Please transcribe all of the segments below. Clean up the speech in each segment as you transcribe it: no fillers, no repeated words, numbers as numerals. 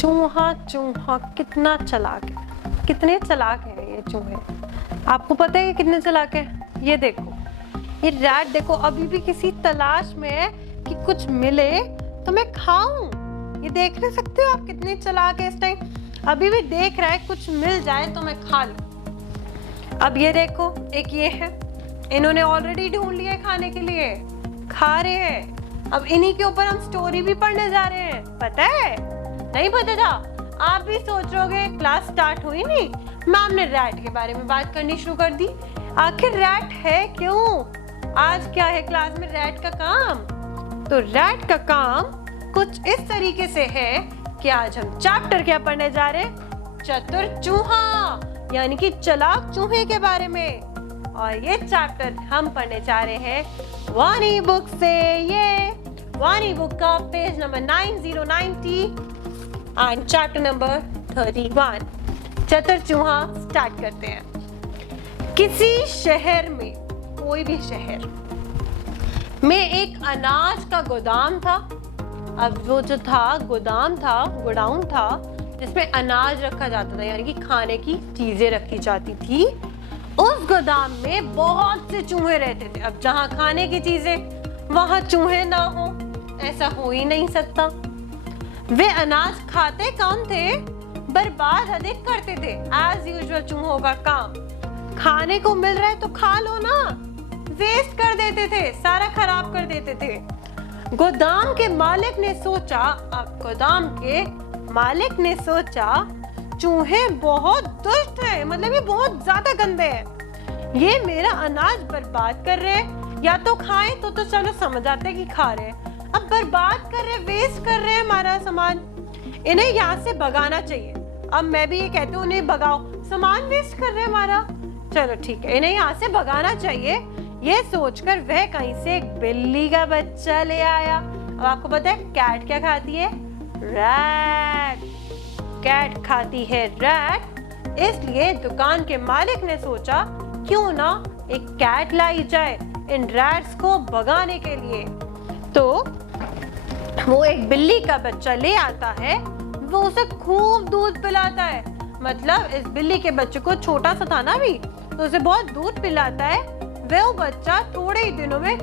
चूहा चूहा कितना चालाक है, कितने चालाक हैं ये चूहे। आपको पता है कि कितने चालाक हैं? ये देखो, ये रैट देखो अभी भी किसी तलाश में है कि कुछ मिले तो मैं खाऊं। ये देख नहीं सकते हो आप कितने चालाक है इस टाइम? अभी भी देख रहा है कुछ मिल जाए तो मैं खा लूं। अब ये देखो, एक ये है, इन्होंने ऑलरेडी ढूंढ लिया है खाने के लिए, खा रहे हैं। अब इन्हीं के ऊपर हम स्टोरी भी पढ़ने जा रहे हैं। पता है? नहीं पता था? आप भी सोच रहोगे क्लास स्टार्ट हुई नहीं, मैम ने रैट के बारे में बात करनी शुरू कर दी। आखिर रैट है क्यों? आज क्या है क्लास में रैट का काम? तो रैट का काम कुछ इस तरीके से है कि आज हम चैप्टर क्या पढ़ने जा रहे हैं? चतुर चूहा, यानी कि चालाक चूहे के बारे में। और ये चैप्टर हम पढ़ने जा रहे हैं वाणी बुक से। ये वाणी बुक का page number 9090 and chapter number 31। चतुर चूहा स्टार्ट करते हैं। किसी शहर में, कोई भी शहर में एक अनाज का गोदाम था। अब वो जो था गोदाम था, गोडाउन था, जिसमें अनाज रखा जाता था, यानी कि खाने की चीजें रखी जाती थी। उस गोदाम में बहुत से चूहे रहते थे। अब जहाँ खाने की चीजें वहां चूहे ना हो, ऐसा हो ही नहीं सकता। वे अनाज खाते कम थे, बर्बाद अधिक करते थे। एज यूजुअल चूहों का काम, खाने को मिल रहा है तो खा लो ना, वेस्ट कर देते थे, सारा खराब कर देते थे। गोदाम के मालिक ने सोचा, अब गोदाम के मालिक ने सोचा चूहे बहुत दुष्ट हैं, मतलब ये बहुत ज्यादा गंदे हैं, ये मेरा अनाज बर्बाद कर रहे हैं। या तो खाएं तो चलो समझ आते हैं कि खा रहे हैं, अब बर्बाद कर रहे हैं, वेस्ट कर रहे हैं हमारा सामान, इन्हें यहाँ से भगाना चाहिए। अब मैं भी ये कहती हूँ उन्हें भगाओ, सामान वेस्ट कर रहे हैं हमारा। चलो ठीक है, इन्हें यहाँ से भगाना चाहिए। ये सोचकर वह कहीं से एक बिल्ली का बच्चा ले आया। अब आपको पता है कैट क्या खाती है? रैट। कैट खाती है रैट, इसलिए दुकान के मालिक ने सोचा क्यों ना एक कैट लाई जाए इन रैट्स को भगाने के लिए। तो वो एक बिल्ली का बच्चा ले आता है, वो उसे खूब दूध पिलाता है। मतलब इस बिल्ली के बच्चे को, छोटा सा था ना अभी, तो उसे बहुत दूध पिलाता है। वो बच्चा थोड़े ही दिनों में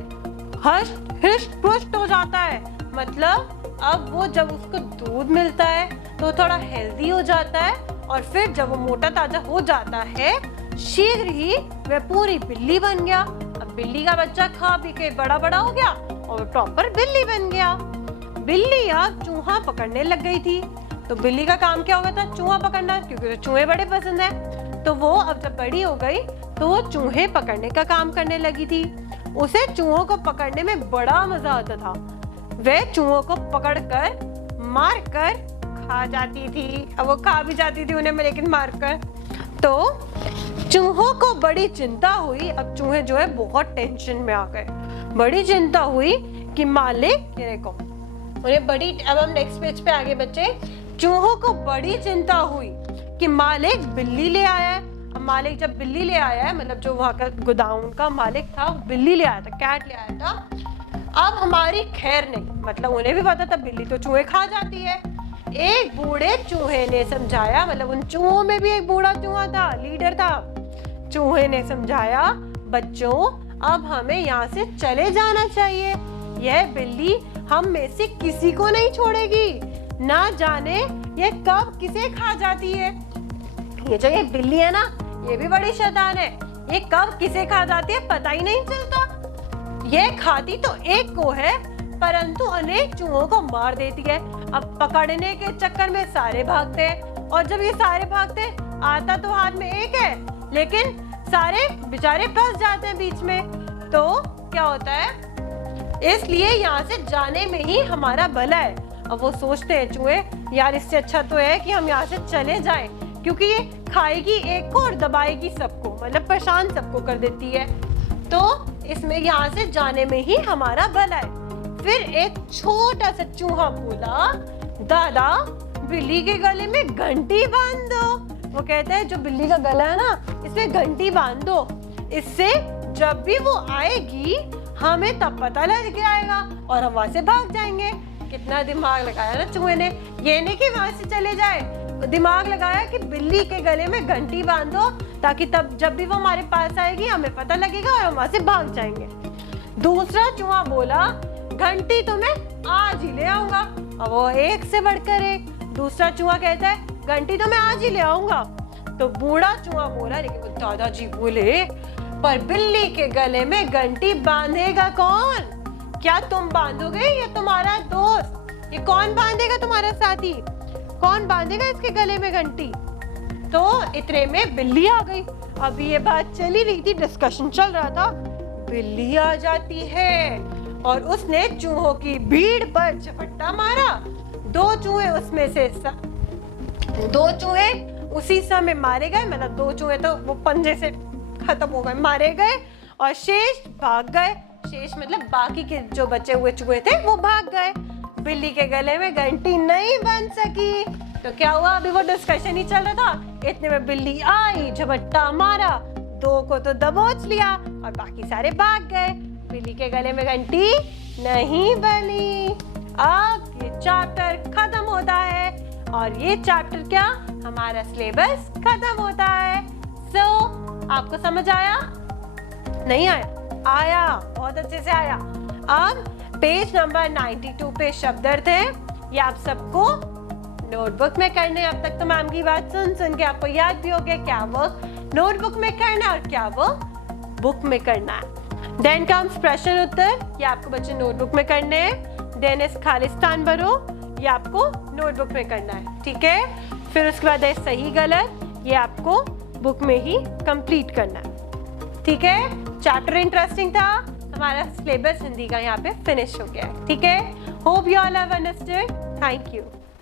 हष्ट पुष्ट हो जाता है। मतलब अब वो जब उसको दूध मिलता है तो थोड़ा हेल्दी हो जाता है, और फिर जब वो मोटा ताजा हो जाता है, शीघ्र ही वह पूरी बिल्ली बन गया। अब बिल्ली का बच्चा खा पी के बड़ा बड़ा हो गया और प्रॉपर बिल्ली बन गया। बिल्ली अब चूहा पकड़ने लग गई थी। तो बिल्ली का काम क्या होगा था? चूहा पकड़ना, क्योंकि चूहे बड़े पसंद है। तो वो अब जब बड़ी हो गई तो वो चूहे पकड़ने का काम करने लगी थी। उसे चूहों को पकड़ने में बड़ा मजा आता था। वह चूहों को पकड़कर मार कर खा जाती थी। अब वो खा भी जाती थी उन्हें, लेकिन मार कर। तो चूहों को बड़ी चिंता हुई। अब चूहे जो है बहुत टेंशन में आ गए। बड़ी चिंता हुई कि मालिक को उन्हें बड़ी, अब हम नेक्स्ट पेज पे आगे बच्चे। चूहों को बड़ी चिंता हुई कि मालिक बिल्ली ले आया है। अब मालिक जब बिल्ली ले आया है, मतलब जो वहाँ का गोदाम का मालिक था वो बिल्ली ले आया था, कैट ले आया था। अब हमारी खैर नहीं, मतलब उन्हें भी पता था बिल्ली तो चूहे खा जाती है। एक बूढ़े चूहे ने समझाया, मतलब उन चूहों में भी एक बूढ़ा चूहा था, लीडर था। चूहे ने समझाया, बच्चों अब हमें यहाँ से चले जाना चाहिए। यह बिल्ली हम में से किसी को नहीं छोड़ेगी, ना जाने ये कब किसे खा जाती है। ये जो ये बिल्ली है ना, ये भी बड़ी शैतान है, ये कब किसे खा जाती है पता ही नहीं चलता। ये खाती तो एक को है, परंतु अनेक चूहों को मार देती है। अब पकड़ने के चक्कर में सारे भागते हैं, और जब ये सारे भागते हैं, आता तो हाथ में एक है, लेकिन सारे बेचारे फंस जाते हैं बीच में। तो क्या होता है, इसलिए यहाँ से जाने में ही हमारा भला है। अब वो सोचते हैं चूहे, यार इससे अच्छा तो है कि हम यहाँ से चले जाएं, क्योंकि ये खाएगी एक को और दबाएगी सबको, मतलब परेशान सबको कर देती है। तो इसमें यहाँ से जाने में ही हमारा भला है। फिर एक छोटा सा चूहा बोला, दादा बिल्ली के गले में घंटी बांध दो। वो कहता है जो बिल्ली का गला है ना, इसमें घंटी बांध दो, इससे जब भी वो आएगी हमें तब पता लग जाएगा और हम वहां से भाग जाएंगे। कितना दिमाग लगाया ना चूहे ने, ये नहीं कि वहां से चले जाए, दिमाग लगाया कि बिल्ली के गले में घंटी बांधो ताकि तब जब भी वो हमारे पास आएगी हमें पता लगेगा और हम वहां से भाग जाएंगे। दूसरा चूहा बोला घंटी तो मैं आज ही ले आऊंगा। अब वो एक से बढ़कर एक, दूसरा चूहा कहता है घंटी तो मैं आज ही ले आऊंगा। तो बूढ़ा चूहा बोला, लेकिन वो दादाजी बोले पर बिल्ली के गले में घंटी बांधेगा कौन? क्या तुम बांधोगे या तुम्हारा दोस्त? ये कौन बांधेगा? तुम्हारा साथी कौन बांधेगा इसके गले में घंटी? तो इतने में बिल्ली आ गई। अभी ये बात चली रही थी, डिस्कशन चल रहा था, बिल्ली आ जाती है और उसने चूहों की भीड़ पर झपट्टा मारा। दो चूहे उसी समय मारे गए, मतलब दो चूहे तो वो पंजे से खत्म हो गए, मारे गए और शेष भाग गए। शेष मतलब बाकी के जो बचे हुए चूहे थे वो भाग गए। बिल्ली के गले में घंटी नहीं बन सकी। तो क्या हुआ? अभी वो डिस्कशन ही चल रहा था, इतने में बिल्ली आई, झपट्टा मारा, दो को तो दबोच लिया और बाकी सारे भाग गए। बिल्ली के गले में घंटी नहीं बनी। अब ये चैप्टर खत्म होता है और ये चैप्टर क्या, हमारा सिलेबस खत्म होता है। आपको समझ आया? नहीं आया? आया, बहुत अच्छे से आया। अब पेज नंबर 92 पे शब्द अर्थ है, ये आप सबको नोटबुक में करने। अब तक तो मैम की बात सुन सुन के आपको याद भी हो गया क्या वर्क नोटबुक में करना और क्या वर्क बुक में करना है। देन कम्स प्रश्न उत्तर, ये आपको बच्चे नोटबुक में करने हैं। देन इस खाली स्थान भरो, ये आपको नोटबुक में करना है, ठीक है। फिर उसके बाद है सही गलत, ये आपको बुक में ही कंप्लीट करना है, ठीक है। चैप्टर इंटरेस्टिंग था, हमारा सिलेबस हिंदी का यहाँ पे फिनिश हो गया है, ठीक है। Hope you all have understood. Thank you.